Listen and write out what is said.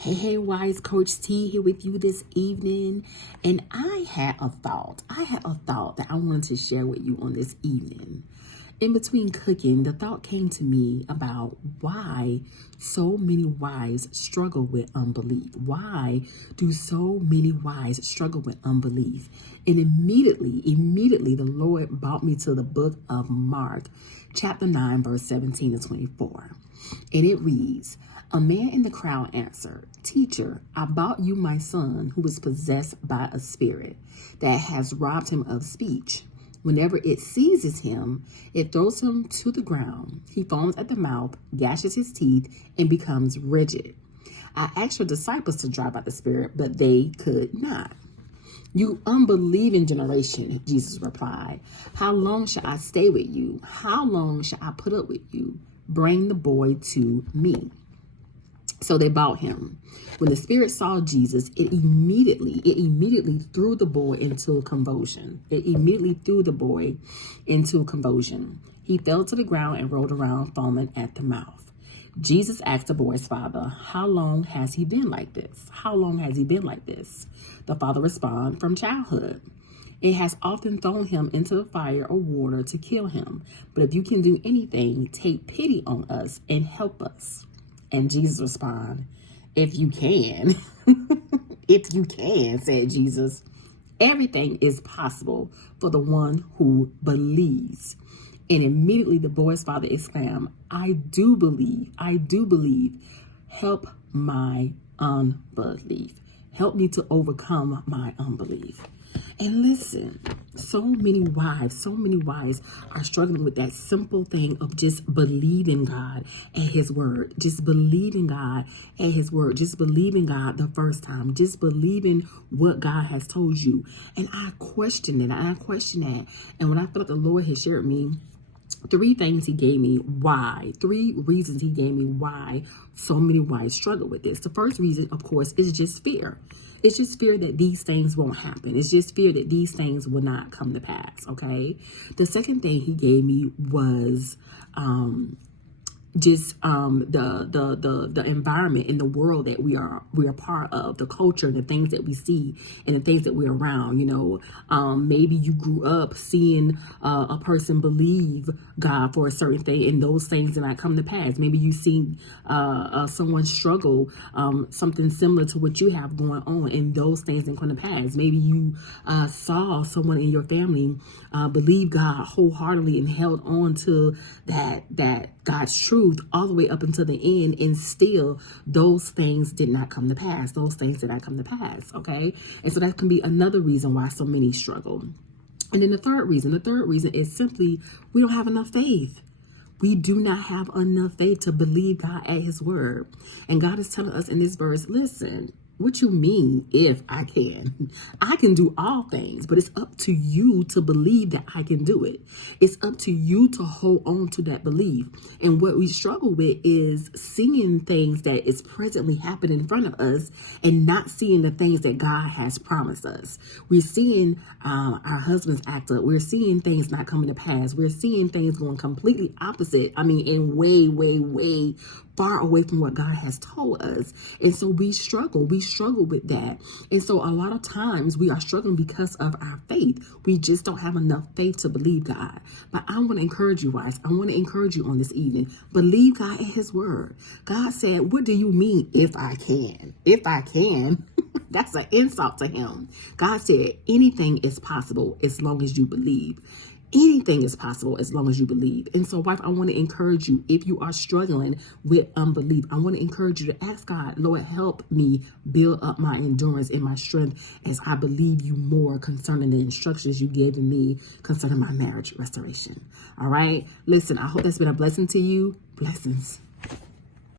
Hey, wise Coach T here with you this evening. And I had a thought that I wanted to share with you on this evening. In between cooking, the thought came to me about why so many wives struggle with unbelief. Why do so many wives struggle with unbelief? And immediately, the Lord brought me to the book of Mark, chapter 9, verse 17 to 24. And it reads, "A man in the crowd answered, 'Teacher, I brought you my son who is possessed by a spirit that has robbed him of speech. Whenever it seizes him, it throws him to the ground. He foams at the mouth, gashes his teeth, and becomes rigid. I asked your disciples to drive out the spirit, but they could not.' 'You unbelieving generation,' Jesus replied, 'how long shall I stay with you? How long shall I put up with you? Bring the boy to me.' So they brought him. When the spirit saw Jesus, it immediately threw the boy into a convulsion. He fell to the ground and rolled around, foaming at the mouth. Jesus asked the boy's father, 'How long has he been like this?' The father responded, 'From childhood. It has often thrown him into the fire or water to kill him. But if you can do anything, take pity on us and help us.' And Jesus responded, 'If you can,' if you can, said Jesus. 'Everything is possible for the one who believes.' And immediately the boy's father exclaimed, 'I do believe. Help my unbelief. Help me to overcome my unbelief.'" And listen, so many wives are struggling with that simple thing of just believing God at his word. Just believing God at his word. Just believing God the first time. Just believing what God has told you. And I question it. And when I felt like the Lord had shared me, three reasons he gave me why so many wives struggle with this. The first reason, of course, is just fear. It's just fear that these things won't happen. It's just fear that these things will not come to pass, okay? The second thing he gave me was the environment in the world that we are part of, the culture and the things that we see and the things that we're around. Maybe you grew up seeing a person believe God for a certain thing and those things did not come to pass. Maybe you seen someone struggle something similar to what you have going on and those things didn't come to pass. Maybe you saw someone in your family believe God wholeheartedly and held on to that God's truth all the way up until the end, and still those things did not come to pass. Okay? And so that can be another reason why so many struggle. And then the third reason is simply we don't have enough faith. We do not have enough faith to believe God at his word. And God is telling us in this verse, listen, what you mean if I can? I can do all things, but it's up to you to believe that I can do it. It's up to you to hold on to that belief. And what we struggle with is seeing things that is presently happening in front of us and not seeing the things that God has promised us. We're seeing our husbands act up. We're seeing things not coming to pass. We're seeing things going completely opposite. And way far away from what God has told us. And so we struggle with that. And so a lot of times we are struggling because of our faith. We just don't have enough faith to believe God. But I want to encourage you guys. I want to encourage you on this evening. Believe God in his word. God said, what do you mean if I can? If I can? That's an insult to him. God said anything is possible as long as you believe. Anything is possible as long as you believe. And so, wife, I want to encourage you, if you are struggling with unbelief, I want to encourage you to ask God, Lord, help me build up my endurance and my strength as I believe you more concerning the instructions you gave to me concerning my marriage restoration. All right? Listen, I hope that's been a blessing to you. Blessings.